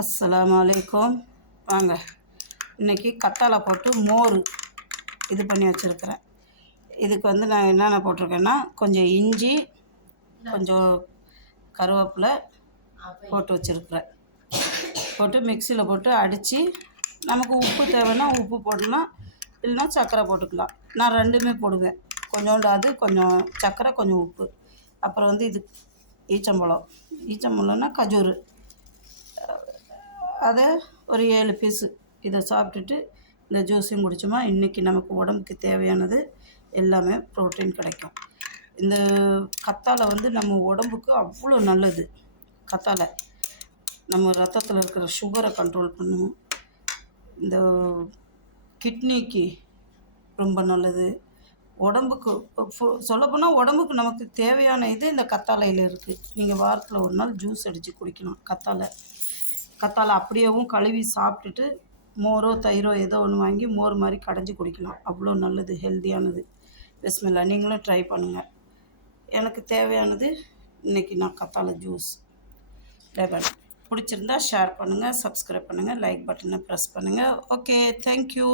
அஸ்ஸலாமு அலைக்கும். வாங்க, இன்றைக்கி கத்தாழை போட்டு மோர் இது பண்ணி வச்சுருக்கிறேன். இதுக்கு நான் என்னென்ன போட்டிருக்கேன்னா, கொஞ்சம் இஞ்சி, கொஞ்சம் கருவேப்பிலை போட்டு வச்சுருக்கிறேன். போட்டு மிக்சியில் போட்டு அடித்து, நமக்கு உப்பு தேவைன்னா உப்பு போடலாம், இல்லைன்னா சர்க்கரை போட்டுக்கலாம். நான் ரெண்டுமே போடுவேன். கொஞ்சோண்டு அது, கொஞ்சம் சர்க்கரை, கொஞ்சம் உப்பு. அப்புறம் இது ஈச்சம்பழம்னா கஜூரு, அதை ஒரு 7 பீஸு. இதை சாப்பிட்டுட்டு இந்த ஜூஸையும் குடித்தோமா, இன்றைக்கி நமக்கு உடம்புக்கு தேவையானது எல்லாமே ப்ரோட்டீன் கிடைக்கும். இந்த கத்தாழை நம்ம உடம்புக்கு அவ்வளோ நல்லது. கத்தாழை நம்ம ரத்தத்தில் இருக்கிற சுகரை கண்ட்ரோல் பண்ணும். இந்த கிட்னிக்கு ரொம்ப நல்லது. உடம்புக்கு சொல்லப்போனால் உடம்புக்கு நமக்கு தேவையான இது இந்த கத்தாழையில் இருக்குது. நீங்கள் வாரத்தில் ஒரு நாள் ஜூஸ் அடித்து குடிக்கலாம். கத்தாழை அப்படியேவும் கழுவி சாப்பிட்டுட்டு மோரோ தயிரோ ஏதோ ஒன்று வாங்கி மோர் மாதிரி கடைஞ்சி குடிக்கலாம். அவ்வளோ நல்லது, ஹெல்த்தியானது. பிஸ்மில்லா, நீங்களும் ட்ரை பண்ணுங்கள். எனக்கு தேவையானது இன்றைக்கி நான் கத்தாழை ஜூஸ். லெமன் பிடிச்சிருந்தா ஷேர் பண்ணுங்கள், சப்ஸ்கிரைப் பண்ணுங்கள், லைக் பட்டனை ப்ரெஸ் பண்ணுங்கள். Okay, thank you.